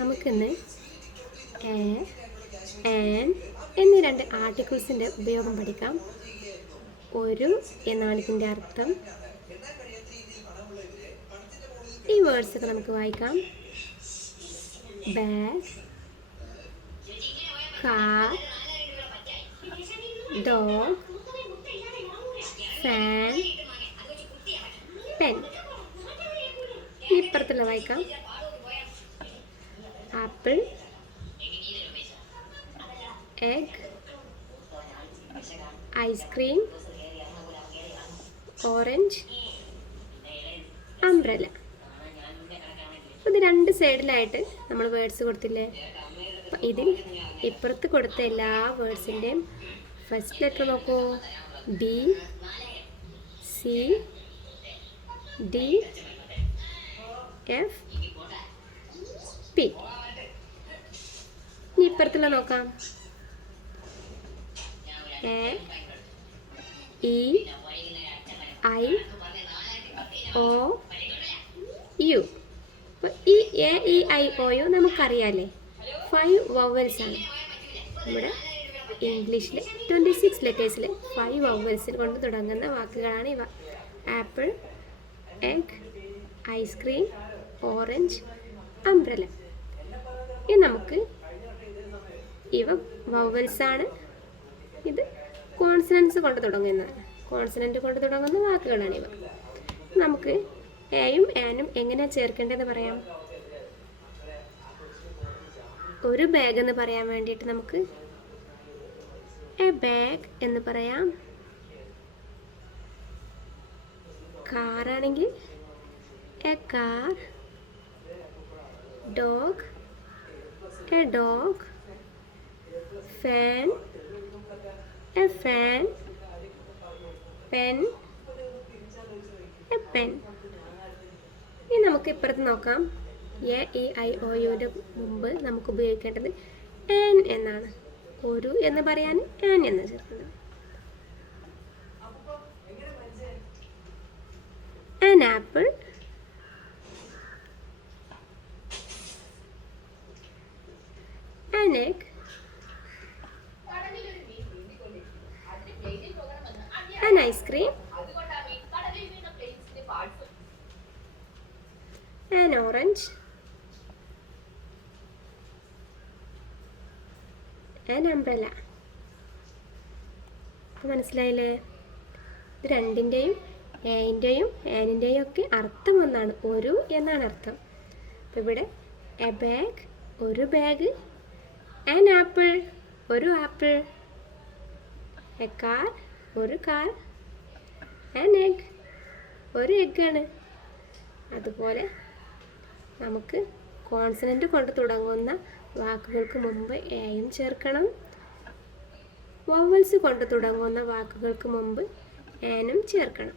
നമുക്കിന്ന് A, an എന്നീ രണ്ട് ആർട്ടിക്കിൾസിൻ്റെ ഉപയോഗം പഠിക്കാം. ഒരു എന്നാണ് ഇതിൻ്റെ അർത്ഥം. ഈ വേർഡ്സൊക്കെ നമുക്ക് വായിക്കാം. Bag, car, dog, fan, pen. ഇപ്പുറത്തുള്ള വായിക്കാം. Apple, egg, ice cream, orange, umbrella. ഇത് രണ്ട് സൈഡിലായിട്ട് നമ്മൾ വേർഡ്സ് കൊടുത്തില്ലേ? ഇതിൽ ഇപ്പുറത്ത് കൊടുത്ത എല്ലാ വേർഡ്സിൻ്റെയും ഫസ്റ്റ് ലെറ്റർ നോക്കൂ. B, C, D, F, P. ഇനി ഇപ്പുറത്തുള്ള നോക്കാം. A, E, I, O, U. അപ്പോൾ ഈ A, E, I, O, U നമുക്കറിയാമല്ലേ, 5 വവൽസ് ആണ്. നമ്മുടെ ഇംഗ്ലീഷിലെ 26 ലെറ്റേഴ്സിലെ 5 വവൽസിൽ കൊണ്ട് തുടങ്ങുന്ന വാക്കുകളാണ് ഇവ. Apple, egg, ice cream, orange, umbrella. ഇനി നമുക്ക് ഇവ വവൽസാണ്. ഇത് കോൺസണൻസ് കൊണ്ട് തുടങ്ങുന്നതാണ്. കോൺസണൻറ്റ് കൊണ്ട് തുടങ്ങുന്ന വാക്കുകളാണ് ഇവ. നമുക്ക് എയും ആനും എങ്ങനെ ചേർക്കേണ്ടതെന്ന് പറയാം. ഒരു ബാഗ് എന്ന് പറയാൻ വേണ്ടിയിട്ട് നമുക്ക് എ ബാഗ് എന്ന് പറയാം. കാറാണെങ്കിൽ a car, dog, a dog, fan, a fan, pen, a pen. ഇനി നമുക്ക് ഇപ്പുറത്ത് നോക്കാം. എ, ഇ, ഐ, ഒ, യുവിൻ്റെ മുമ്പ് നമുക്ക് ഉപയോഗിക്കേണ്ടത് ആൻ എന്നാണ്. ഒരു എന്ന് പറയാൻ ആൻ എന്ന് ചേർക്കുന്നത്. An apple, an egg, an ice cream, an orange, an umbrella. മനസ്സിലായില്ലേ? ഇത് രണ്ടിൻ്റെയും എൻ്റെയും ആനിൻ്റെയും ഒക്കെ അർത്ഥം ഒന്നാണ്. ഒരു എന്നാണ് അർത്ഥം. അപ്പോൾ ഇവിടെ എ ബാഗ് ഒരു ബാഗ്, an ആപ്പിൾ ഒരു ആപ്പിൾ, എ കാർ ഒരു കാർ, an എഗ് ഒരു എഗ്ഗാണ്. അതുപോലെ നമുക്ക് കോൺസണൻറ്റ് കൊണ്ട് തുടങ്ങുന്ന വാക്കുകൾക്ക് മുമ്പ് എയും ചേർക്കണം. വവൽസ് കൊണ്ട് തുടങ്ങുന്ന വാക്കുകൾക്ക് മുമ്പ് ആനും ചേർക്കണം.